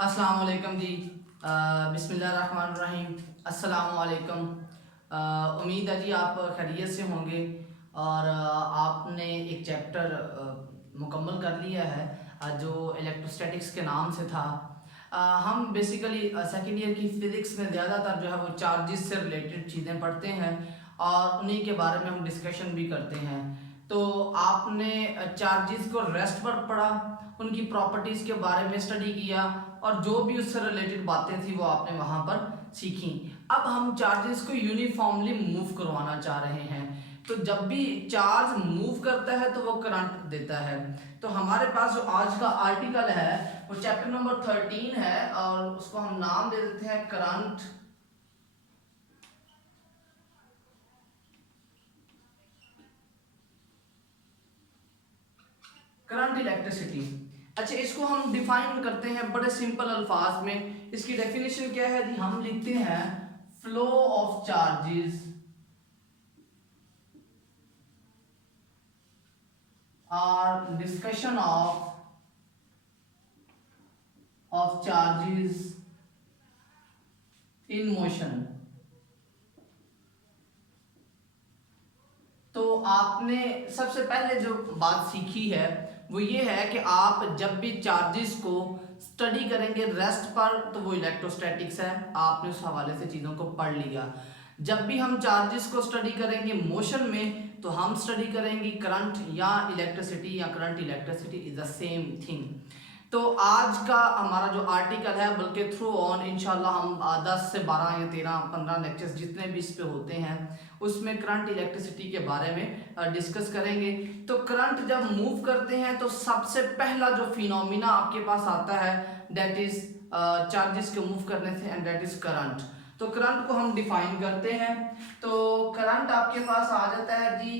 अस्सलाम वालेकुम जी। बिस्मिल्लाहिर्रहमानिर्रहीम। अस्सलाम वालेकुम। उम्मीद है जी आप खैरियत से होंगे और आपने एक चैप्टर मुकम्मल कर लिया है जो इलेक्ट्रोस्टैटिक्स के नाम से था। हम बेसिकली सेकेंड ईयर की फ़िज़िक्स में ज़्यादातर जो है वो चार्जेस से रिलेटेड चीज़ें पढ़ते हैं और उन्हीं के बारे में हम डिस्कशन भी करते हैं। तो आपने चार्जेस को रेस्ट पर पढ़ा, उनकी प्रॉपर्टीज़ के बारे में स्टडी किया और जो भी उससे रिलेटेड बातें थी वो आपने वहाँ पर सीखी। अब हम चार्जेस को यूनिफॉर्मली मूव करवाना चाह रहे हैं। तो जब भी चार्ज मूव करता है तो वो करंट देता है। तो हमारे पास जो आज का आर्टिकल है वो चैप्टर नंबर 13 है और उसको हम नाम दे देते हैं करंट इलेक्ट्रिसिटी। अच्छा, इसको हम डिफाइन करते हैं बड़े सिंपल अल्फाज में। इसकी डेफिनेशन क्या है जी? हम लिखते हैं फ्लो ऑफ चार्जेस और discussion of charges in motion. तो आपने सबसे पहले जो बात सीखी है वो ये है कि आप जब भी चार्जेस को स्टडी करेंगे रेस्ट पर तो वो इलेक्ट्रोस्टैटिक्स है। आपने उस हवाले से चीज़ों को पढ़ लिया। जब भी हम चार्जेस को स्टडी करेंगे मोशन में तो हम स्टडी करेंगे करंट या इलेक्ट्रिसिटी, या current electricity is the same thing. तो आज का हमारा जो आर्टिकल है, बल्कि थ्रू ऑन इंशाल्लाह हम 10 से 12 या 13 15 लेक्चर्स जितने भी इस पे होते हैं उसमें करंट इलेक्ट्रिसिटी के बारे में डिस्कस करेंगे। तो करंट जब मूव करते हैं तो सबसे पहला जो फिनोमिना आपके पास आता है दैट इज चार्जेस के मूव करने से, एंड दैट इज करंट। तो करंट को हम डिफाइन करते हैं। तो करंट आपके पास आ जाता है जी,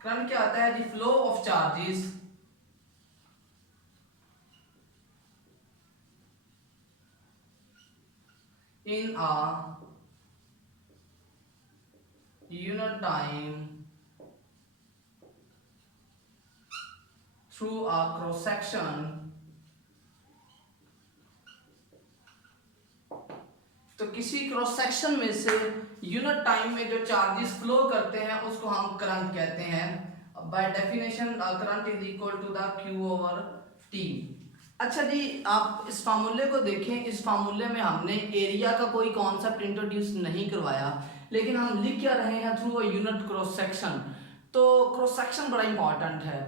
करंट क्या आता है जी? Flow of charges in a unit time through a cross section। तो किसी क्रॉस सेक्शन में से यूनिट टाइम में जो चार्जेस फ्लो करते हैं उसको हम करंट कहते हैं। By definition current is equal to the Q over T. अच्छा जी, आप इस फार्मूले को देखें। इस फार्मूले में हमने एरिया का कोई कॉन्सेप्ट इंट्रोड्यूस नहीं करवाया, लेकिन हम लिख क्या रहे हैं? Through a unit cross section. तो क्रॉस सेक्शन बड़ा इंपॉर्टेंट है।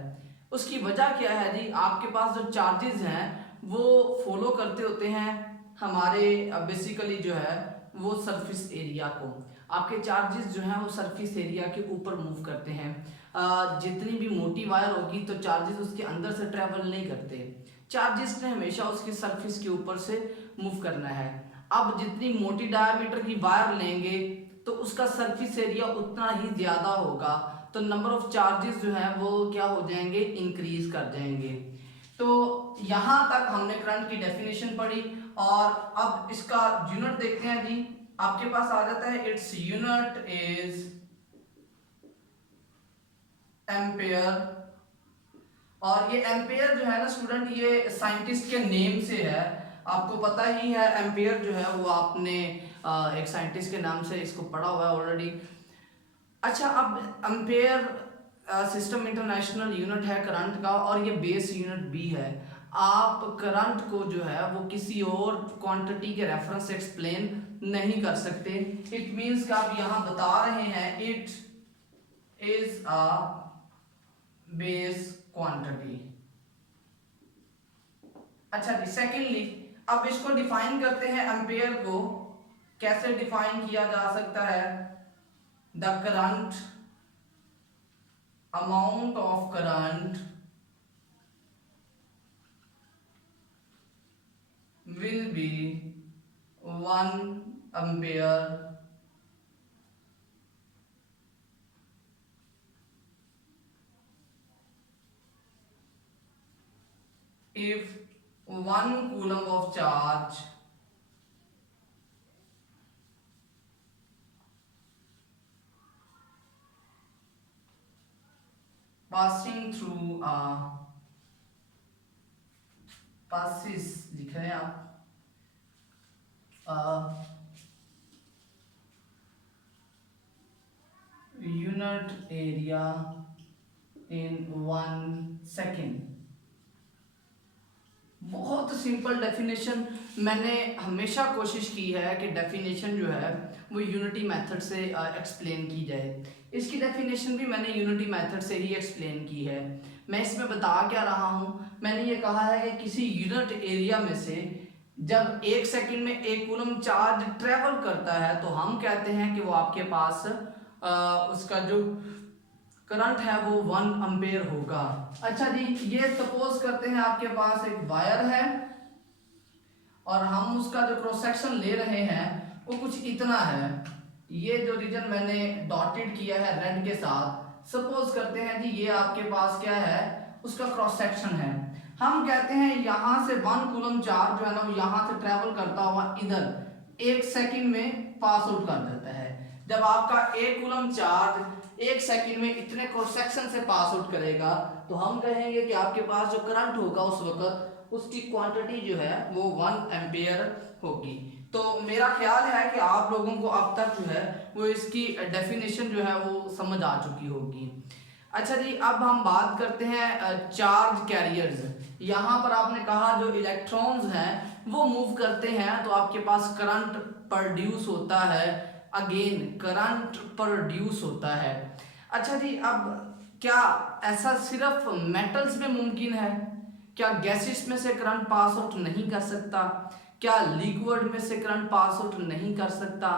उसकी वजह क्या है जी? आपके पास जो चार्जेस हैं वो फॉलो करते होते हैं हमारे बेसिकली जो है वो सरफेस एरिया को। आपके चार्जेस जो हैं वो सरफेस एरिया के ऊपर मूव करते हैं। जितनी भी मोटी वायर होगी तो चार्जेस उसके अंदर से ट्रेवल नहीं करते। चार्जेस ने हमेशा उसके सरफेस के ऊपर से मूव करना है। अब जितनी मोटी डायमीटर की वायर लेंगे तो उसका सरफेस एरिया उतना ही ज्यादा होगा, तो नंबर ऑफ चार्जेस जो है वो क्या हो जाएंगे? इंक्रीज कर जाएंगे। तो यहां तक हमने करंट की डेफिनेशन पढ़ी और अब इसका यूनिट देखते हैं जी। आपके पास आ जाता है इट्स यूनिट इज एम्पेयर। और ये एम्पेयर जो है ना स्टूडेंट, ये साइंटिस्ट के नेम से है। आपको पता ही है एम्पेयर जो है वो आपने एक साइंटिस्ट के नाम से इसको पढ़ा हुआ है ऑलरेडी। अच्छा, अब एम्पेयर सिस्टम इंटरनेशनल यूनिट है करंट का और ये बेस यूनिट भी है। आप करंट को जो है वो किसी और क्वांटिटी के रेफरेंस से एक्सप्लेन नहीं कर सकते। इट मींस कि आप यहां बता रहे हैं it is a base quantity. अच्छा जी, सेकेंडली अब इसको डिफाइन करते हैं। एम्पेयर को कैसे डिफाइन किया जा सकता है? The current, amount of current will be 1 ampere if 1 coulomb of charge passing through passes लिख रहे हैं आप यूनिट एरिया इन 1 सेकेंड। बहुत सिंपल डेफिनेशन। मैंने हमेशा कोशिश की है कि डेफिनेशन जो है वो यूनिटी मेथड से एक्सप्लेन की जाए। इसकी डेफिनेशन भी मैंने यूनिटी मेथड से ही एक्सप्लेन की है। मैं इसमें बता क्या रहा हूँ, मैंने ये कहा है कि किसी यूनिट एरिया में से जब 1 सेकंड में 1 कूलम चार्ज ट्रेवल करता है तो हम कहते हैं कि वो आपके पास उसका जो करंट है वो 1 एम्पेयर होगा। अच्छा जी, ये सपोज करते हैं आपके पास एक वायर है और हम उसका जो क्रॉस सेक्शन ले रहे हैं वो कुछ इतना है। ये जो रीजन मैंने डॉटेड किया है रेड के साथ, सपोज करते हैं जी ये आपके पास क्या है, उसका क्रॉस सेक्शन है। हम कहते हैं यहाँ से 1 कूलम चार्ज जो है ना वो यहाँ से ट्रेवल करता हुआ इधर 1 सेकंड में पास आउट कर देता है। जब आपका 1 कूलम चार्ज 1 सेकंड में इतने क्रॉस सेक्शन से पास आउट करेगा तो हम कहेंगे कि आपके पास जो करंट होगा उस वक्त उसकी क्वांटिटी जो है वो 1 एम्पेयर होगी। तो मेरा ख्याल है कि आप लोगों को अब तक जो है वो इसकी डेफिनेशन जो है वो समझ आ चुकी होगी। अच्छा जी, अब हम बात करते हैं चार्ज कैरियर्स। यहाँ पर आपने कहा जो इलेक्ट्रॉन्स हैं वो मूव करते हैं तो आपके पास करंट प्रोड्यूस होता है। अगेन करंट प्रोड्यूस होता है। अच्छा जी, अब क्या ऐसा सिर्फ मेटल्स में मुमकिन है? क्या गैसेस में से करंट पास आउट नहीं कर सकता? क्या लिक्विड में से करंट पास आउट नहीं कर सकता?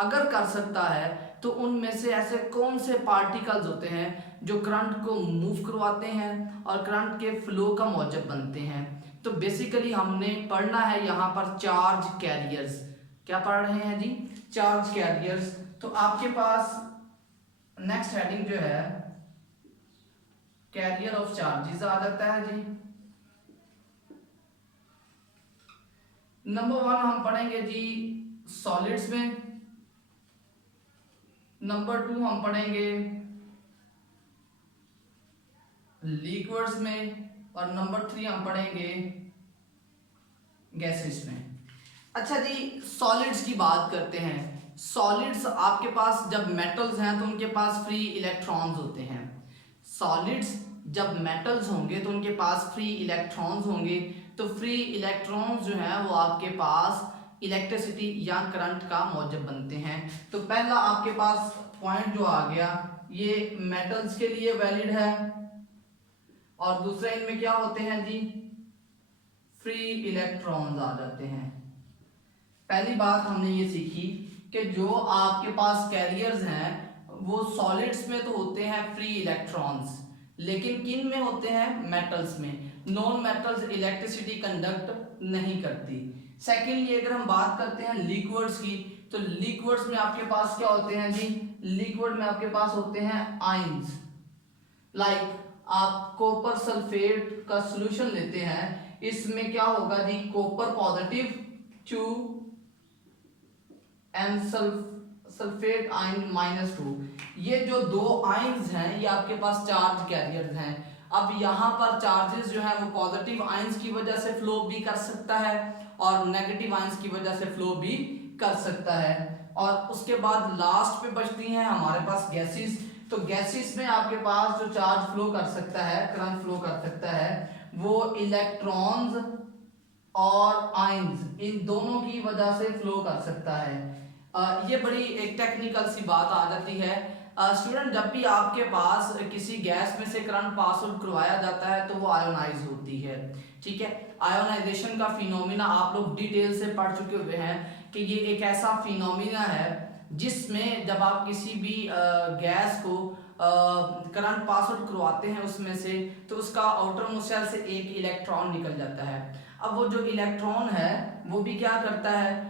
अगर कर सकता है तो उनमें से ऐसे कौन से पार्टिकल्स होते हैं जो करंट को मूव करवाते हैं और करंट के फ्लो का मौजब बनते हैं? तो बेसिकली हमने पढ़ना है यहाँ पर चार्ज कैरियर्स। क्या पढ़ रहे हैं जी? Charge carriers. तो आपके पास नेक्स्ट हेडिंग जो है कैरियर ऑफ चार्जेस आ जाता है जी। नंबर 1 हम पढ़ेंगे जी सॉलिड्स में, नंबर 2 हम पढ़ेंगे लिक्विड्स में और नंबर 3 हम पढ़ेंगे गैसेस में। अच्छा जी, सॉलिड्स की बात करते हैं। सॉलिड्स आपके पास जब मेटल्स हैं तो उनके पास फ्री इलेक्ट्रॉन्स होते हैं। सॉलिड्स जब मेटल्स होंगे तो उनके पास फ्री इलेक्ट्रॉन्स होंगे। तो फ्री इलेक्ट्रॉन्स जो हैं वो आपके पास इलेक्ट्रिसिटी या करंट का मौजब बनते हैं। तो पहला आपके पास पॉइंट जो आ गया ये मेटल्स के लिए वैलिड है और दूसरा इनमें क्या होते हैं जी, फ्री इलेक्ट्रॉन्स आ जाते हैं। पहली बात हमने ये सीखी कि जो आपके पास कैरियर्स हैं वो सॉलिड्स में तो होते हैं फ्री इलेक्ट्रॉन्स, लेकिन किन में होते हैं? मेटल्स में। नॉन मेटल्स इलेक्ट्रिसिटी कंडक्ट नहीं करती। सेकेंडली अगर हम बात करते हैं लिक्विड्स की, तो लिक्विड्स में आपके पास क्या होते हैं जी? लिक्विड में आपके पास होते हैं आयंस। लाइक आप कॉपर सल्फेट का सॉल्यूशन लेते हैं, इसमें क्या होगा जी? Copper positive 2 and sulphate ion -2। ये जो दो आयंस हैं ये आपके पास चार्ज कैरियर्स हैं। अब यहाँ पर चार्जेस जो है वो पॉजिटिव आयंस की वजह से फ्लो भी कर सकता है और नेगेटिव आयंस की वजह से फ्लो भी कर सकता है। और उसके बाद लास्ट पे बचती हैं हमारे पास गैसेस। तो गैसेस में आपके पास जो चार्ज फ्लो कर सकता है, करंट फ्लो कर सकता है, वो इलेक्ट्रॉन्स और आयंस इन दोनों की वजह से फ्लो कर सकता है। ये बड़ी एक टेक्निकल सी बात आ जाती है। स्टूडेंट, जब भी आपके पास किसी गैस में से करंट पास आउट करवाया जाता है तो वो आयोनाइज होती है। ठीक है, आयोनाइजेशन का फिनोमिना आप लोग डिटेल से पढ़ चुके हुए हैं कि ये एक ऐसा फिनोमिना है जिसमें जब आप किसी भी गैस को करंट पास आउट करवाते हैं उसमें से, तो उसका आउटर मोस्ट शेल से एक इलेक्ट्रॉन निकल जाता है। अब वो जो इलेक्ट्रॉन है वो भी क्या करता है?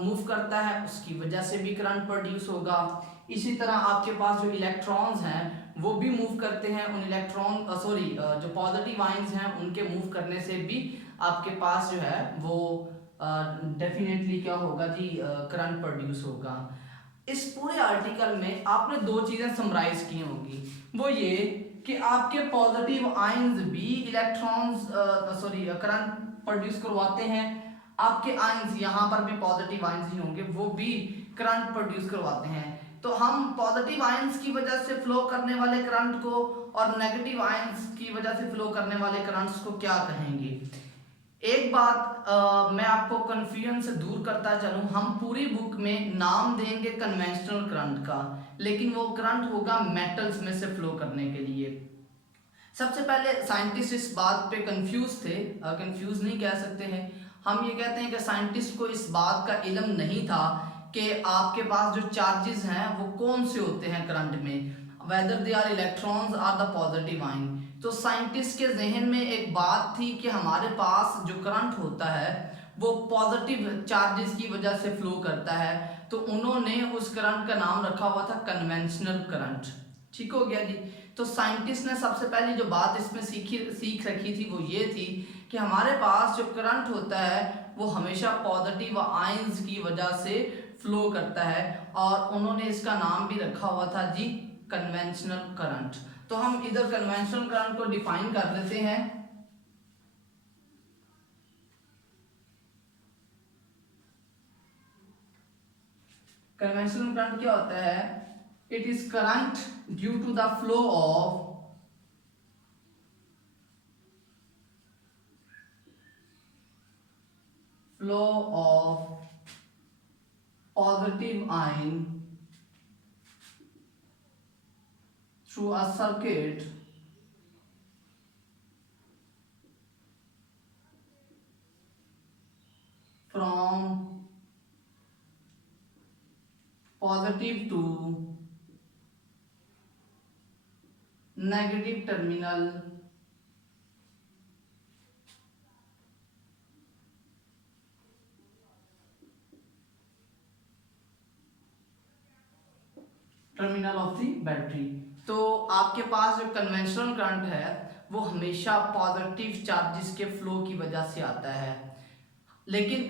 मूव करता है, उसकी वजह से भी करंट प्रोड्यूस होगा। इसी तरह आपके पास जो इलेक्ट्रॉन्स हैं वो भी मूव करते हैं। उन इलेक्ट्रॉन जो पॉजिटिव आयंस हैं उनके मूव करने से भी आपके पास जो है वो डेफिनेटली क्या होगा जी? करंट प्रोड्यूस होगा। इस पूरे आर्टिकल में आपने दो चीजें समराइज की होंगी, वो ये कि आपके पॉजिटिव आयंस भी इलेक्ट्रॉन्स करंट प्रोड्यूस करवाते हैं, आपके आयंस यहाँ पर भी पॉजिटिव आयंस ही होंगे, वो भी करंट प्रोड्यूस करवाते हैं। तो हम पॉजिटिव आयंस की वजह से फ्लो करने वाले करंट को और नेगेटिव आयंस की वजह से फ्लो करने वाले करंट्स को क्या कहेंगे। एक बात मैं आपको कंफ्यूजन से दूर करता चलूं, हम पूरी बुक में नाम देंगे कन्वेंशनल करंट का, लेकिन वो करंट होगा मेटल्स में से फ्लो करने के लिए। सबसे पहले साइंटिस्ट इस बात पे कंफ्यूज थे, कंफ्यूज नहीं कह सकते हैं, हम ये कहते हैं कि साइंटिस्ट को इस बात का इल्म नहीं था कि आपके पास जो चार्जेस हैं वो कौन से होते हैं करंट में, whether they are electrons are the positive ion. तो साइंटिस्ट के जहन में एक बात थी कि हमारे पास जो करंट होता है वो पॉजिटिव चार्जेस की वजह से फ्लो करता है, तो उन्होंने उस करंट का नाम रखा हुआ था कन्वेंशनल करंट। ठीक हो गया जी। तो साइंटिस्ट ने सबसे पहली जो बात इसमें सीख रखी थी वो ये थी कि हमारे पास जो करंट होता है वो हमेशा पॉजिटिव आयंस की वजह से फ्लो करता है, और उन्होंने इसका नाम भी रखा हुआ था जी कन्वेंशनल करंट। तो हम इधर कन्वेंशनल करंट को डिफाइन कर लेते हैं। कन्वेंशनल करंट क्या होता है? It is current due to the flow of positive ion through a circuit from positive to negative terminal of the battery. तो आपके पास जो कन्वेंशनल करंट है वो हमेशा पॉजिटिव चार्जेस के फ्लो की वजह से आता है, लेकिन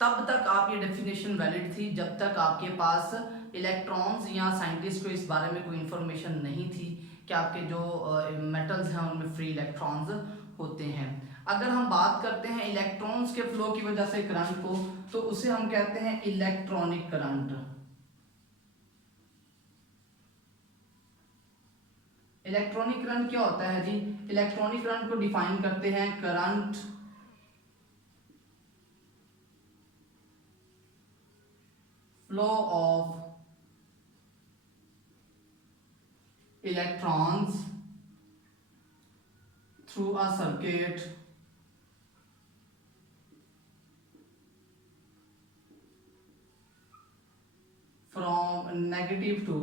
तब तक आप ये डेफिनेशन वैलिड थी जब तक आपके पास इलेक्ट्रॉन्स या साइंटिस्ट को इस बारे में कोई इंफॉर्मेशन नहीं थी कि आपके जो मेटल्स हैं उनमें फ्री इलेक्ट्रॉन्स होते हैं। अगर हम बात करते हैं इलेक्ट्रॉन्स के फ्लो की वजह से करंट को, तो उसे हम कहते हैं इलेक्ट्रॉनिक करंट। इलेक्ट्रॉनिक करंट क्या होता है जी? इलेक्ट्रॉनिक करंट को डिफाइन करते हैं current flow of electrons through a circuit from negative to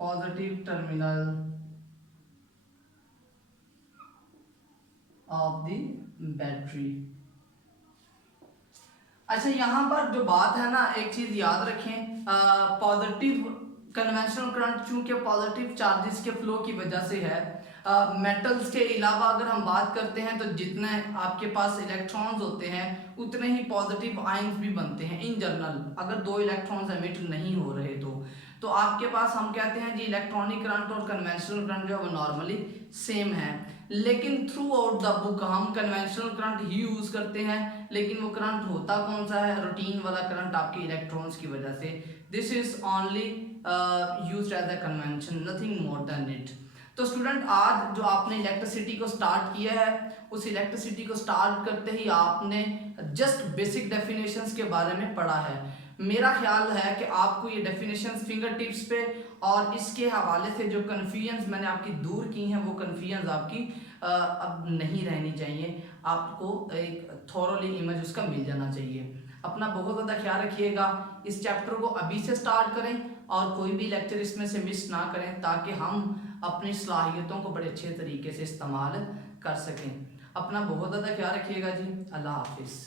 positive terminal of the battery। अच्छा, यहाँ पर जो बात है ना, एक चीज याद रखें, पॉजिटिव कन्वेंशनल करंट चूंकि पॉजिटिव चार्जेस के फ्लो की वजह से है, मेटल्स के अलावा अगर हम बात करते हैं तो जितने आपके पास इलेक्ट्रॉन्स होते हैं उतने ही पॉजिटिव आयंस भी बनते हैं इन जनरल, अगर दो इलेक्ट्रॉन्स एमिट नहीं हो रहे तो आपके पास हम कहते हैं जी इलेक्ट्रॉनिक करंट और कन्वेंशनल करंट जो है वो नॉर्मली सेम है, लेकिन थ्रू आउट द बुक हम कन्वेंशनल करंट ही यूज करते हैं, लेकिन वो करंट होता कौन सा है? रूटीन वाला करंट आपके इलेक्ट्रॉन्स की वजह से। This is only used as a convention, nothing more than it. तो स्टूडेंट, आज जो आपने इलेक्ट्रिसिटी को स्टार्ट किया है, उस इलेक्ट्रिसिटी को स्टार्ट करते ही आपने जस्ट बेसिक डेफिनेशंस के बारे में पढ़ा है। मेरा ख्याल है कि आपको ये डेफिनेशंस फिंगर टिप्स पे और इसके हवाले से जो कन्फ्यूजन्स मैंने आपकी दूर की हैं वो कन्फ्यूजन्स आपकी अब नहीं रहनी चाहिए, आपको एक थॉरोली इमेज उसका मिल जाना चाहिए। अपना बहुत ज़्यादा ख्याल रखिएगा, इस चैप्टर को अभी से स्टार्ट करें और कोई भी लेक्चर इसमें से मिस ना करें, ताकि हम अपनी सलाहियतों को बड़े अच्छे तरीके से इस्तेमाल कर सकें। अपना बहुत ज़्यादा ख्याल रखिएगा जी। अल्लाह हाफिज़।